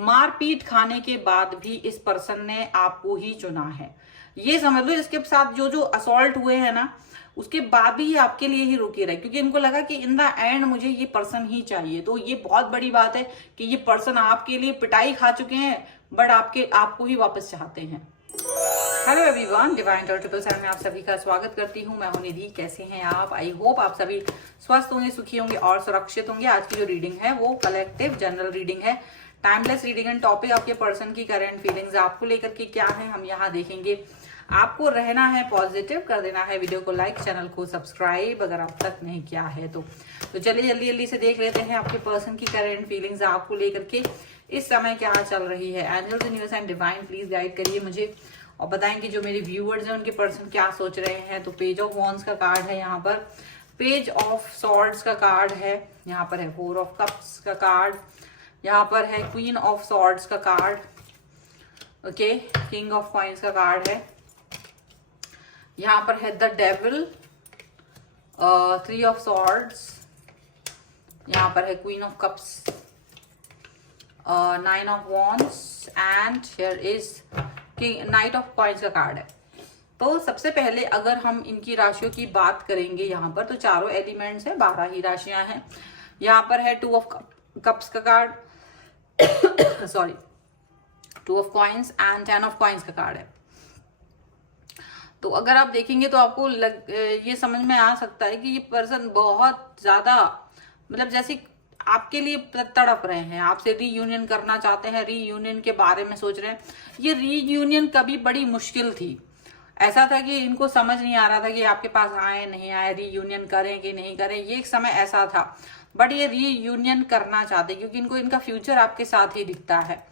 मारपीट खाने के बाद भी इस पर्सन ने आपको ही चुना है। ये समझ लो, इसके साथ जो जो असॉल्ट हुए हैं ना, उसके बाद भी ये आपके लिए ही रुके रहे, क्योंकि इनको लगा कि इन द एंड मुझे ये पर्सन ही चाहिए। तो ये बहुत बड़ी बात है कि ये पर्सन आपके लिए पिटाई खा चुके हैं, बट आपको ही वापस चाहते हैं। हेलो एवरीवन, डिवाइन 777 में आप सभी का स्वागत करती हूँ। मैं हूं निधि। कैसे हैं आप? आई होप आप सभी स्वस्थ होंगे, सुखी होंगे और सुरक्षित होंगे। आज की जो रीडिंग है वो कलेक्टिव जनरल रीडिंग है, टाइमलेस रीडिंग एंड टॉपिक आपके पर्सन की करंट फीलिंग्स आपको लेकर के क्या है हम यहाँ देखेंगे। आपको रहना है पॉजिटिव, कर देना है वीडियो को लाइक, चैनल को सब्सक्राइब अगर आप तक नहीं किया है तो चलिए जल्दी जल्दी से देख लेते हैं आपके पर्सन की करंट फीलिंग्स आपको लेकर के इस समय क्या चल रही है। Angels, universe and divine please guide करिए मुझे और बताएंगे जो मेरे व्यूअर्स हैं उनके पर्सन क्या सोच रहे हैं। तो पेज ऑफ वॉन्ड्स का कार्ड है यहाँ पर, पेज ऑफ सॉर्ड्स का कार्ड है यहाँ पर, है 4 ऑफ कप्स का कार्ड यहाँ पर है, क्वीन ऑफ सॉर्ड्स का card, okay, king of coins का कार्ड है यहाँ पर है, द डेविल, 3 ऑफ सॉर्ड्स यहाँ पर है, queen of cups, 9 of wands and here is night of coins का कार्ड है। तो सबसे पहले अगर हम इनकी राशियों की बात करेंगे यहाँ पर, तो चारों एलिमेंट्स हैं, 12 ही राशियां हैं। यहाँ पर है 2 ऑफ कप्स का card, sorry 2 of coins and 10 of coins का कार्ड है। तो अगर आप देखेंगे तो आपको ये समझ में आ सकता है कि ये पर्सन बहुत ज्यादा, मतलब जैसे आपके लिए तड़प रहे हैं, आपसे रीयूनियन करना चाहते हैं, रीयूनियन के बारे में सोच रहे हैं। ये रीयूनियन कभी बड़ी मुश्किल थी, ऐसा था कि इनको समझ नहीं आ रहा था कि आपके पास आए नहीं आए, रीयूनियन करें कि नहीं करें, ये एक समय ऐसा था। बट ये रीयूनियन करना चाहते क्योंकि इनको इनका फ्यूचर आपके साथ ही दिखता है,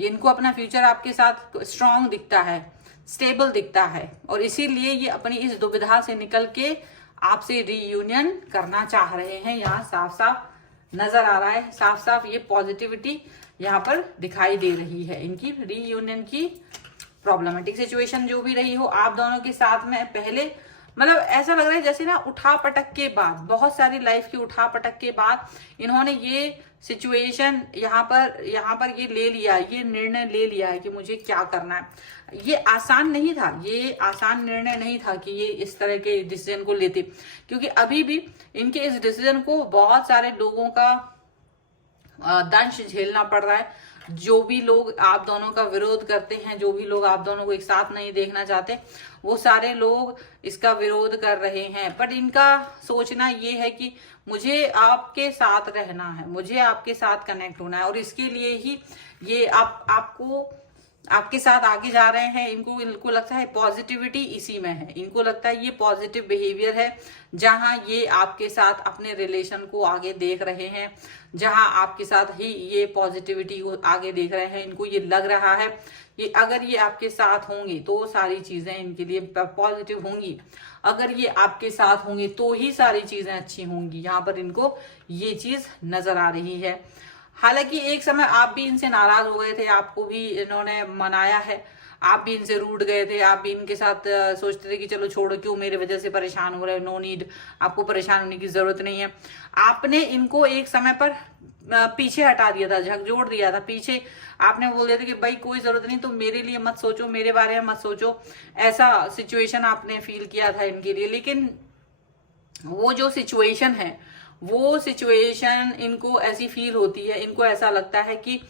इनको अपना फ्यूचर आपके साथ स्ट्रांग दिखता है, स्टेबल दिखता है, और इसीलिए ये अपनी इस दुविधा से निकल के आपसे रीयूनियन करना चाह रहे हैं। यहाँ साफ साफ नजर आ रहा है, साफ साफ ये पॉजिटिविटी यहाँ पर दिखाई दे रही है। इनकी रीयूनियन की प्रॉब्लमेटिक सिचुएशन जो भी रही हो आप दोनों के साथ में, पहले मतलब ऐसा लग रहा है जैसे ना उठा पटक के बाद, बहुत सारी लाइफ की उठा पटक के बाद इन्होंने ये सिचुएशन यहाँ पर ये ले लिया, ये निर्णय ले लिया है कि मुझे क्या करना है। ये आसान नहीं था, ये आसान निर्णय नहीं था कि ये इस तरह के डिसीजन को लेते, क्योंकि अभी भी इनके इस डिसीजन को बहुत सारे लोगों का दंश झेलना पड़ रहा है। जो भी लोग आप दोनों का विरोध करते हैं, जो भी लोग आप दोनों को एक साथ नहीं देखना चाहते, वो सारे लोग इसका विरोध कर रहे हैं। बट इनका सोचना ये है कि मुझे आपके साथ रहना है, मुझे आपके साथ कनेक्ट होना है, और इसके लिए ही ये आपके साथ आगे जा रहे हैं। इनको लगता है पॉजिटिविटी इसी में है, इनको लगता है ये पॉजिटिव बिहेवियर है, जहां ये आपके साथ अपने रिलेशन को आगे देख रहे हैं, जहां आपके साथ ही ये पॉजिटिविटी को आगे देख रहे हैं। इनको ये लग रहा है कि अगर ये आपके साथ होंगे तो सारी चीजें इनके लिए पॉजिटिव होंगी, अगर ये आपके साथ होंगे तो ही सारी चीजें अच्छी होंगी। यहाँ पर इनको ये चीज नजर आ रही है। हालांकि एक समय आप भी इनसे नाराज हो गए थे, आपको भी इन्होंने मनाया है, आप भी इनसे रूठ गए थे, आप भी इनके साथ सोचते थे कि चलो छोड़ो, क्यों मेरे वजह से परेशान हो रहे, नो नीड, आपको परेशान होने की जरूरत नहीं है। आपने इनको एक समय पर पीछे हटा दिया था, झकझोर दिया था पीछे, आपने बोल दिया था कि भाई कोई जरूरत नहीं, तुम मेरे लिए मत सोचो, मेरे बारे में मत सोचो, ऐसा सिचुएशन आपने फील किया था इनके लिए। लेकिन वो जो सिचुएशन है, वो सिचुएशन इनको ऐसी फील होती है, इनको ऐसा लगता है कि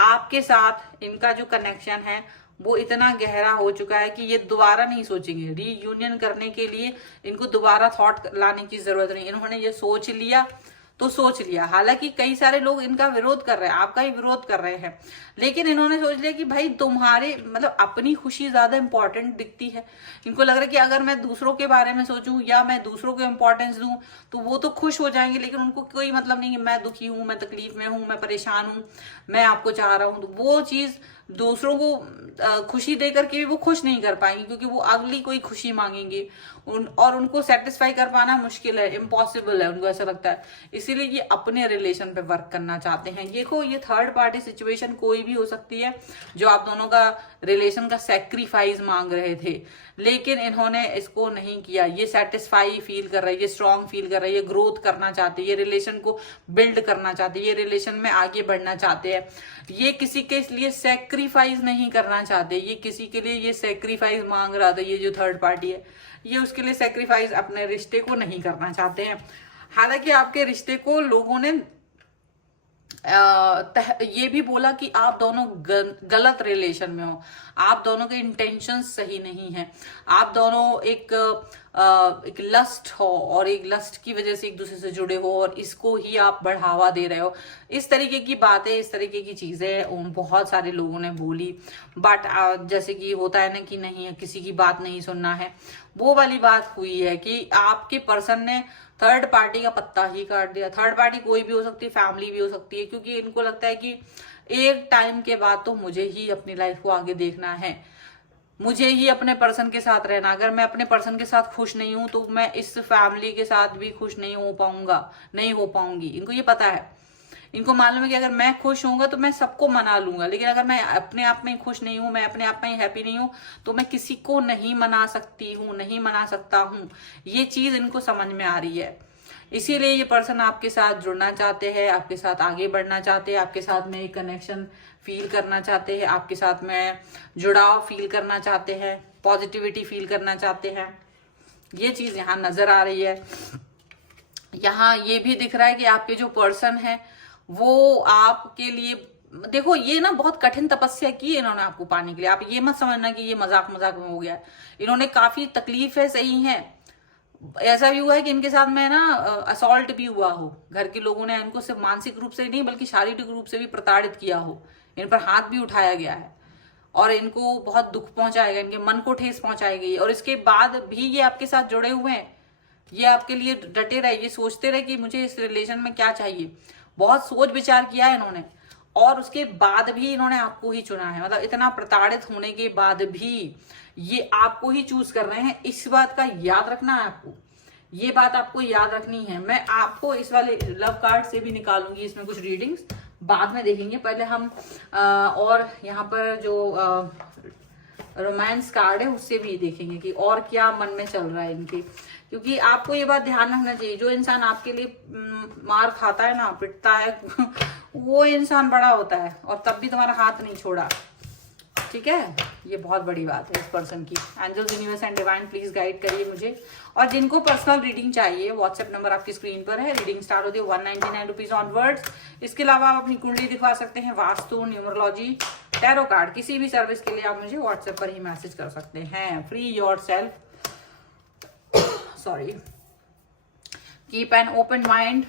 आपके साथ इनका जो कनेक्शन है वो इतना गहरा हो चुका है कि ये दोबारा नहीं सोचेंगे। रीयूनियन करने के लिए इनको दोबारा थॉट लाने की जरूरत नहीं, इन्होंने ये सोच लिया तो सोच लिया। हालांकि कई सारे लोग इनका विरोध कर रहे हैं, आपका ही विरोध कर रहे हैं, लेकिन इन्होंने सोच लिया कि भाई तुम्हारे मतलब अपनी खुशी ज्यादा इंपॉर्टेंट दिखती है। इनको लग रहा है कि अगर मैं दूसरों के बारे में सोचूं या मैं दूसरों को इंपॉर्टेंस दूं तो वो तो खुश हो जाएंगे, लेकिन उनको कोई मतलब नहीं कि मैं दुखी हूं, मैं तकलीफ में हूं, मैं परेशान हूं, मैं आपको चाह रहा हूं। तो वो चीज दूसरों को खुशी दे करके भी वो खुश नहीं कर पाएंगे, क्योंकि वो अगली कोई खुशी मांगेंगे और उनको सेटिस्फाई कर पाना मुश्किल है, इम्पॉसिबल है, उनको ऐसा लगता है। इसीलिए ये अपने रिलेशन पे वर्क करना चाहते हैं। देखो ये थर्ड पार्टी सिचुएशन कोई भी हो सकती है जो आप दोनों का रिलेशन का सेक्रीफाइस मांग रहे थे, लेकिन इन्होंने इसको नहीं किया। ये सेटिस्फाई फील कर रहे हैं, ये स्ट्रांग फील कर रहे हैं, ये ग्रोथ करना चाहते हैं, ये रिलेशन को बिल्ड करना चाहते हैं, ये रिलेशन में आगे बढ़ना चाहते हैं। ये किसी के लिए सेक्रीफाइस नहीं करना चाहते, ये किसी के लिए ये सेक्रीफाइस मांग रहा था, ये जो थर्ड पार्टी है ये उसके लिए सेक्रीफाइस अपने रिश्ते को नहीं करना चाहते हैं। हालांकि आपके रिश्ते को लोगों ने ये भी बोला कि आप दोनों गलत रिलेशन में हो, आप दोनों के इंटेंशंस सही नहीं है, आप दोनों एक लस्ट हो और एक लस्ट की वजह से एक दूसरे से जुड़े हो और इसको ही आप बढ़ावा दे रहे हो। इस तरीके की बातें, इस तरीके की चीजें बहुत सारे लोगों ने बोली। बट जैसे कि होता है ना कि नहीं, किसी की बात नहीं सुनना है, वो वाली बात हुई है कि आपके पर्सन ने थर्ड पार्टी का पत्ता ही काट दिया। थर्ड पार्टी कोई भी हो सकती है, फैमिली भी हो सकती है, क्योंकि इनको लगता है कि एक टाइम के बाद तो मुझे ही अपनी लाइफ को आगे देखना है, मुझे ही अपने पर्सन के साथ रहना। अगर मैं अपने पर्सन के साथ खुश नहीं हूं तो मैं इस फैमिली के साथ भी खुश नहीं हो पाऊंगा, नहीं हो पाऊंगी। इनको ये पता है, इनको मालूम है कि अगर मैं खुश होऊंगा तो मैं सबको मना लूंगा, लेकिन अगर मैं अपने आप में खुश नहीं हूं, मैं अपने आप में हैप्पी नहीं हूं, तो मैं किसी को नहीं मना सकती हूँ, नहीं मना सकता हूँ। ये चीज इनको समझ में आ रही है। इसीलिए ये पर्सन आपके साथ जुड़ना चाहते हैं, आपके साथ आगे बढ़ना चाहते हैं, आपके साथ में एक कनेक्शन फील करना चाहते हैं, आपके साथ में जुड़ाव फील करना चाहते हैं, पॉजिटिविटी फील करना चाहते हैं। ये चीज यहाँ नजर आ रही है। यहाँ ये भी दिख रहा है कि आपके जो पर्सन है वो आपके लिए, देखो ये ना बहुत कठिन तपस्या की इन्होंने आपको पाने के लिए। आप ये मत समझना कि ये मजाक मजाक में हो गया। इन्होंने काफी तकलीफें सही हैं। ऐसा भी हुआ है कि इनके साथ में ना असॉल्ट भी हुआ हो, घर के लोगों ने इनको सिर्फ मानसिक रूप से नहीं बल्कि शारीरिक रूप से भी प्रताड़ित किया हो, इन पर हाथ भी उठाया गया है और इनको बहुत दुख पहुंचाया गया, इनके मन को ठेस पहुंचाई गई। और इसके बाद भी ये आपके साथ जुड़े हुए हैं, ये आपके लिए डटे रहे, ये सोचते रहे कि मुझे इस रिलेशन में क्या चाहिए। बहुत सोच विचार किया है इन्होंने और उसके बाद भी इन्होंने आपको ही चुना है। मतलब इतना प्रताड़ित होने के बाद भी ये आपको ही चूज कर रहे हैं। इस बात का याद रखना है आपको, ये बात आपको याद रखनी है। मैं आपको इस वाले लव कार्ड से भी निकालूंगी, इसमें कुछ रीडिंग्स बाद में देखेंगे। पहले हम और यहाँ पर जो रोमांस कार्ड है उससे भी देखेंगे कि और क्या मन में चल रहा है इनके। क्योंकि आपको ये बात ध्यान रखना चाहिए, जो इंसान आपके लिए मार खाता है ना, पिटता है वो इंसान बड़ा होता है और तब भी तुम्हारा हाथ नहीं छोड़ा। ठीक है, ये बहुत बड़ी बात है इस पर्सन की। Angels, universe and divine please guide करिए मुझे। और जिनको पर्सनल रीडिंग चाहिए, व्हाट्सएप नंबर आपकी स्क्रीन पर है। रीडिंग स्टार्ट होती है 199 रुपीज ऑनवर्ड्स। इसके अलावा आप अपनी कुंडली दिखवा सकते हैं, वास्तु, न्यूमरोलॉजी, टैरो कार्ड, किसी भी सर्विस के लिए आप मुझे व्हाट्सएप पर ही मैसेज कर सकते हैं। Free yourself, sorry, keep an open mind.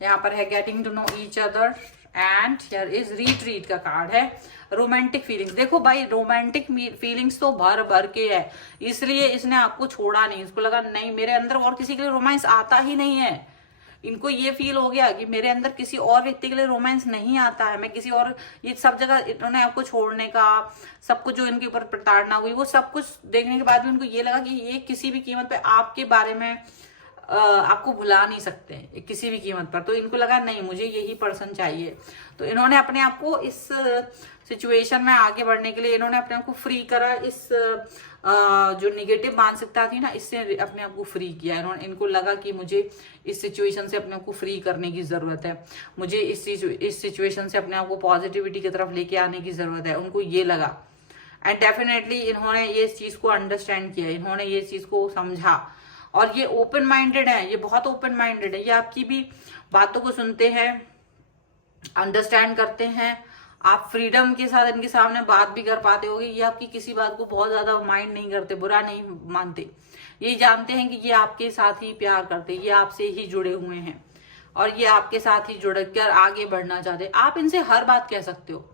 यहाँ पर है getting to know each other and here is retreat का कार्ड है। रोमांटिक फीलिंग्स, देखो भाई रोमांटिक फीलिंग्स तो भर भर के है, इसलिए इसने आपको छोड़ा नहीं। इसको लगा नहीं मेरे अंदर और किसी के लिए रोमांस आता ही नहीं है। इनको ये फील हो गया कि मेरे अंदर किसी और व्यक्ति के लिए रोमांस नहीं आता है, मैं किसी और, ये सब जगह इन्होंने आपको छोड़ने का, सब कुछ जो इनके ऊपर प्रताड़ना हुई वो सब कुछ देखने के बाद भी उनको ये लगा कि ये किसी भी कीमत पे आपके बारे में आपको भुला नहीं सकते किसी भी कीमत पर। तो इनको लगा नहीं मुझे यही पर्सन चाहिए। तो इन्होंने अपने आप को इस सिचुएशन में आगे बढ़ने के लिए इन्होंने अपने आप को फ्री करा। इस जो निगेटिव मानसिकता थी ना, इससे अपने आप को फ्री किया इन्होंने। इनको लगा कि मुझे इस सिचुएशन से अपने आप को फ्री करने की जरूरत है, मुझे इस सिचुएशन से अपने आप को पॉजिटिविटी की तरफ लेके आने की जरूरत है, उनको ये लगा। एंड डेफिनेटली इन्होंने ये चीज को अंडरस्टैंड किया, इन्होंने ये चीज को समझा और ये ओपन माइंडेड है, ये बहुत ओपन माइंडेड है। ये आपकी भी बातों को सुनते हैं, अंडरस्टैंड करते हैं। आप फ्रीडम के साथ इनके सामने बात भी कर पाते होगे। ये आपकी किसी बात को बहुत ज्यादा माइंड नहीं करते, बुरा नहीं मानते। ये जानते हैं कि ये आपके साथ ही प्यार करते, ये आपसे ही जुड़े हुए हैं और ये आपके साथ ही जुड़ कर आगे बढ़ना चाहते। आप इनसे हर बात कह सकते हो,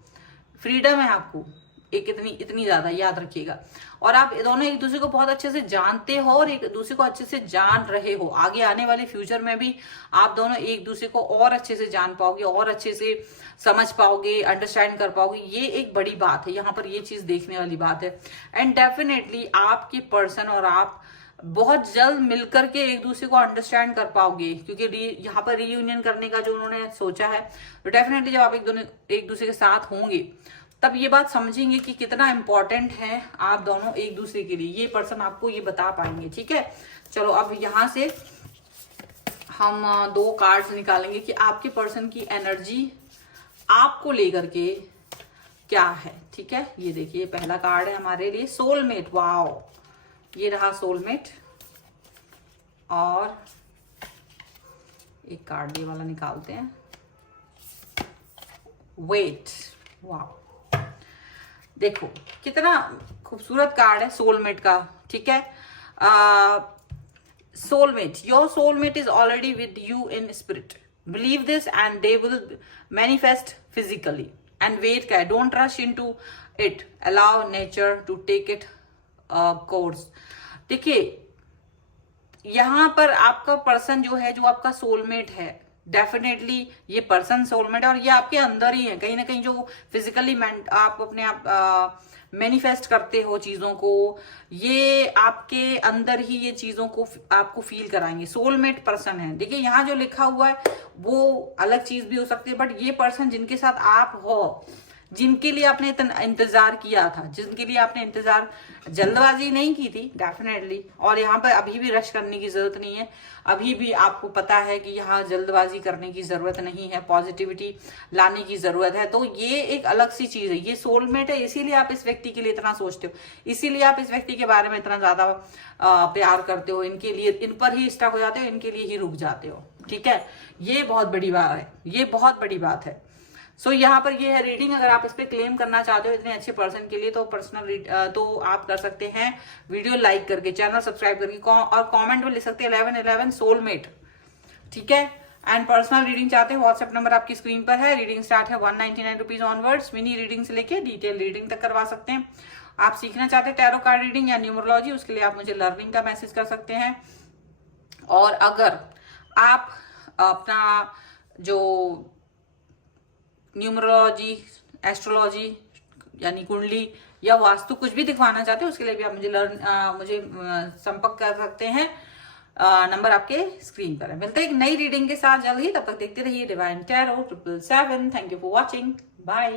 फ्रीडम है आपको। एक इतनी ज्यादा, याद रखिएगा। और आप दोनों एक दूसरे को बहुत अच्छे से जानते हो और एक दूसरे को अच्छे से जान रहे हो। आगे आने वाले फ्यूचर में भी आप दोनों एक दूसरे को और अच्छे से जान पाओगे, और अच्छे से समझ पाओगे, अंडरस्टैंड कर पाओगे। ये एक बड़ी बात है, यहाँ पर ये चीज देखने वाली बात है। एंड डेफिनेटली आपके पर्सन और आप बहुत जल्द मिलकर के एक दूसरे को अंडरस्टैंड कर पाओगे, क्योंकि यहाँ पर रीयूनियन करने का जो उन्होंने सोचा है, तो डेफिनेटली जब आप एक दूसरे के साथ होंगे तब ये बात समझेंगे कि कितना इंपॉर्टेंट है आप दोनों एक दूसरे के लिए। ये पर्सन आपको ये बता पाएंगे, ठीक है। चलो अब यहाँ से हम 2 कार्ड्स निकालेंगे कि आपके पर्सन की एनर्जी आपको लेकर के क्या है, ठीक है। ये देखिए पहला कार्ड है हमारे लिए सोलमेट। वाओ, ये रहा सोलमेट। और एक कार्ड ये वाला निकालते हैं, वेट। वाओ, देखो कितना खूबसूरत कार्ड है सोलमेट का, ठीक है। Soulmate, your soulmate is already with you in spirit, believe this and they will manifest physically. And wait का, don't rush into it, allow nature to take it course. देखिए यहां पर आपका पर्सन जो है, जो आपका सोलमेट है, डेफिनेटली ये पर्सन सोलमेट है और ये आपके अंदर ही है। कहीं ना कहीं जो फिजिकली आप अपने आप मैनिफेस्ट करते हो चीजों को, ये आपके अंदर ही ये चीजों को आपको फील कराएंगे। सोलमेट पर्सन है। देखिए यहाँ जो लिखा हुआ है वो अलग चीज भी हो सकती है, बट ये पर्सन जिनके साथ आप हो, जिनके लिए आपने इंतजार किया था, जिनके लिए आपने इंतजार, जल्दबाजी नहीं की थी डेफिनेटली। और यहाँ पर अभी भी रश करने की जरूरत नहीं है, अभी भी आपको पता है कि यहाँ जल्दबाजी करने की जरूरत नहीं है, पॉजिटिविटी लाने की जरूरत है। तो ये एक अलग सी चीज है, ये सोलमेट है, इसीलिए आप इस व्यक्ति के लिए इतना सोचते हो, इसीलिए आप इस व्यक्ति के बारे में इतना ज्यादा प्यार करते हो, इनके लिए, इन पर ही स्टक हो जाते हो, इनके लिए ही रुक जाते हो, ठीक है। ये बहुत बड़ी बात है, ये बहुत बड़ी बात है। सो यहाँ पर ये है रीडिंग। अगर आप इस पे क्लेम करना चाहते हो इतने अच्छे पर्सन के लिए, तो तो आप कर सकते हैं वीडियो लाइक करके, चैनल सब्सक्राइब करके, और कमेंट में लिख सकते हैं 1111 सोलमेट, ठीक है। एंड पर्सनल रीडिंग चाहते हैं, व्हाट्सएप नंबर आपकी स्क्रीन पर है। रीडिंग स्टार्ट है 199 रुपीज ऑनवर्ड्स। मिनी रीडिंग से लेके डिटेल रीडिंग तक करवा सकते हैं। आप सीखना चाहते हैं टैरो कार्ड रीडिंग या न्यूमरोलॉजी, उसके लिए आप मुझे लर्निंग का मैसेज कर सकते हैं। और अगर आप अपना जो न्यूमरोलॉजी, एस्ट्रोलॉजी यानी कुंडली या वास्तु कुछ भी दिखवाना चाहते हो, उसके लिए भी आप मुझे संपर्क कर सकते हैं। नंबर आपके स्क्रीन पर है। मिलते हैं एक नई रीडिंग के साथ जल्द ही, तब तक देखते रहिए divine tarot 777। Thank you for watching, bye.